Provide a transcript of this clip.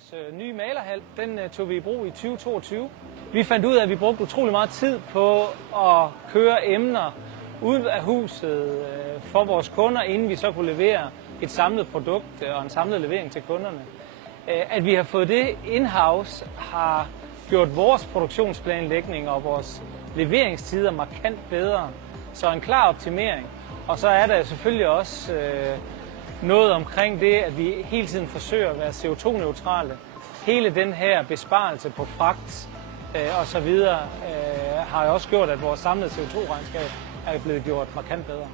vores nye malerhal. Den tog vi i brug i 2022. Vi fandt ud af, at vi brugte utrolig meget tid på at køre emner ud af huset for vores kunder, inden vi så kunne levere et samlet produkt og en samlet levering til kunderne. At vi har fået det in-house har gjort vores produktionsplanlægning og vores leveringstider markant bedre. Så en klar optimering. Og så er der selvfølgelig også noget omkring det, at vi hele tiden forsøger at være CO2-neutrale. Hele den her besparelse på fragt og så videre har også gjort, at vores samlede CO2-regnskab er blevet gjort markant bedre.